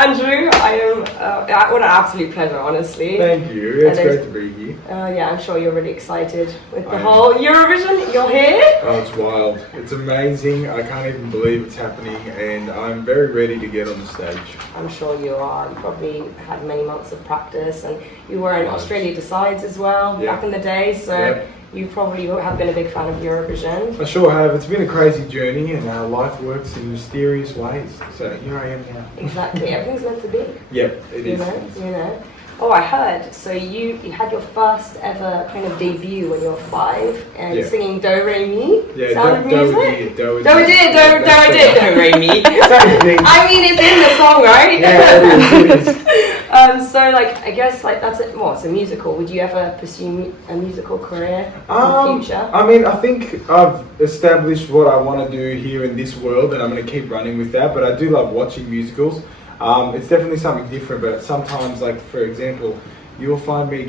Andrew, what an absolute pleasure, honestly. Thank you. It's great to be here. Yeah, I'm sure you're really excited with the whole Eurovision. You're here? Oh, it's wild. It's amazing. I can't even believe it's happening, and I'm very ready to get on the stage. I'm sure you are. You probably had many months of practice, and you were in Australia Decides as well back in the day, so you probably have been a big fan of Eurovision. I sure have. It's been a crazy journey, and life works in mysterious ways. So here I am now. Exactly. Everything's meant to be. Yep, it is. You know. Oh, I heard. So you had your first ever kind of debut when you were 5, and singing Do Re Mi. Yeah, Sound of Music. Do I did. Do Re Mi. Same thing. I mean, it's in the song, right? Yeah, it is. So, like, I guess, like, that's it. Well, it's a musical. Would you ever pursue a musical career in the future? I mean, I think I've established what I want to do here in this world, and I'm going to keep running with that. But I do love watching musicals. It's definitely something different, but sometimes, like, for example, you'll find me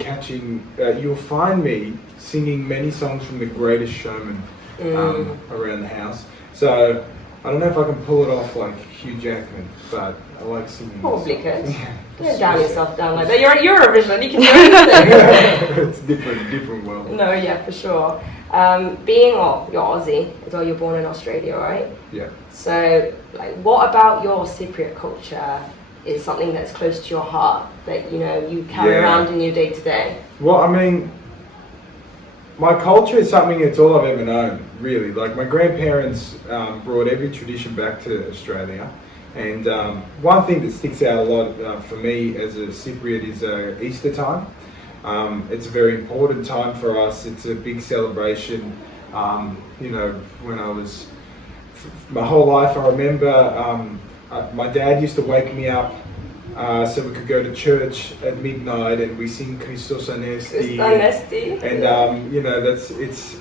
singing many songs from The Greatest Showman around the house. So I don't know if I can pull it off like Hugh Jackman, but I like singing. Probably could. Don't down yourself down like that. You're at Eurovision, you can do anything. It's different world. No, yeah, for sure. You're Aussie, as well, you're born in Australia, right? Yeah. So, like, what about your Cypriot culture is something that's close to your heart, that, you know, you carry around in your day-to-day? Well, I mean, my culture is something that's all I've ever known, really. Like, my grandparents brought every tradition back to Australia. And one thing that sticks out a lot for me as a Cypriot is Easter time. It's a very important time for us. It's a big celebration. You know, when I was, my whole life, I remember my dad used to wake me up so we could go to church at midnight, and we sing Christos Anesti. And you know, it's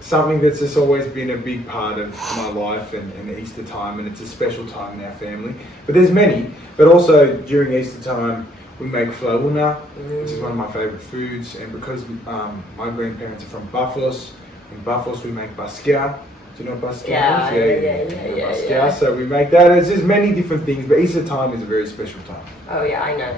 something that's just always been a big part of my life, and Easter time, and it's a special time in our family. But there's many, but also during Easter time, we make flauna, which is one of my favourite foods, and because my grandparents are from Bafos, in Bafos we make baskia. Do you know what baskia is? Yeah. Baskia. So we make that. There's just many different things, but Easter time is a very special time. Oh yeah, I know.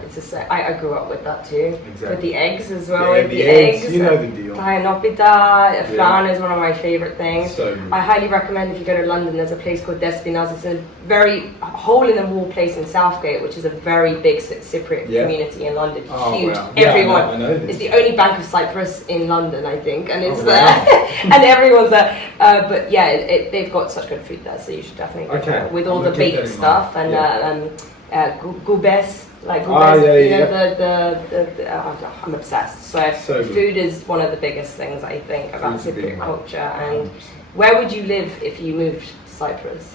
I grew up with that too. Exactly. With the eggs as well. Yeah, the eggs. You know the deal. Flan is one of my favourite things. So good. I highly recommend, if you go to London, there's a place called Despina's. It's a very hole-in-the-wall place in Southgate, which is a very big Cypriot community in London. Huge. Wow. Everyone. I know this. It's the only Bank of Cyprus in London, I think, and it's there, and everyone's there. But yeah, they've got such good food there, so you should definitely go there with all the baked stuff and goubes. Like I'm obsessed. So food is one of the biggest things, I think, about Cypriot culture. And where would you live if you moved to Cyprus?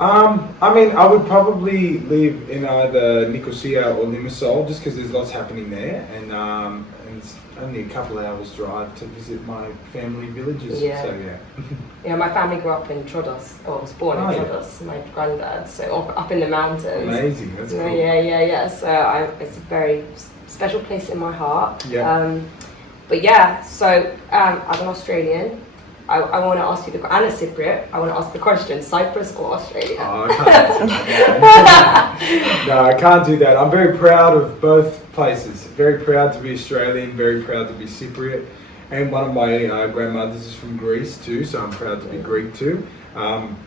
I mean, I would probably live in either Nicosia or Limassol, just because there's lots happening there, and it's only a couple of hours drive to visit my family villages. Yeah. So yeah, my family grew up in Trodos, or was born in Trodos. My granddad, so up in the mountains. Amazing, that's cool. Yeah. So it's a very special place in my heart. Yeah. But yeah, so as an Australian, I want to ask you, and a Cypriot, I want to ask the question, Cyprus or Australia? Oh, I can't answer that. No, I can't do that. I'm very proud of both places. Very proud to be Australian, very proud to be Cypriot. And one of my grandmothers is from Greece too, so I'm proud to be Greek too.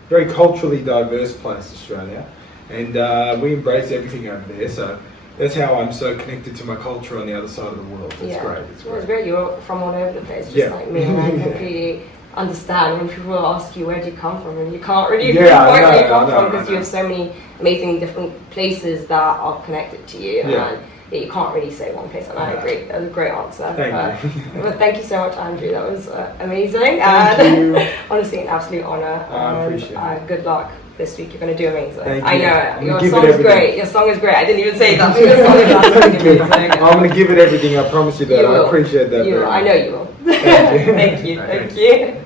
Very culturally diverse place, Australia. And we embrace everything over there, so that's how I'm so connected to my culture on the other side of the world. It's great. It's great. You're from all over the place, just like me, and I completely understand when people ask you, where do you come from, and you can't really pinpoint where you come from, because you have so many amazing different places that are connected to you, and you can't really say one place, and I agree. That was a great answer. Thank you. But thank you so much, Andrew. That was amazing, and honestly an absolute honour. I appreciate it. Good luck this week. You're going to do amazing. Thank I you. know it. Your song is great. Your song is great. I didn't even say that. Your song is absolutely amazing. I'm going to give it everything. I promise you that. I appreciate that. I know you will. Thank you. Thank you.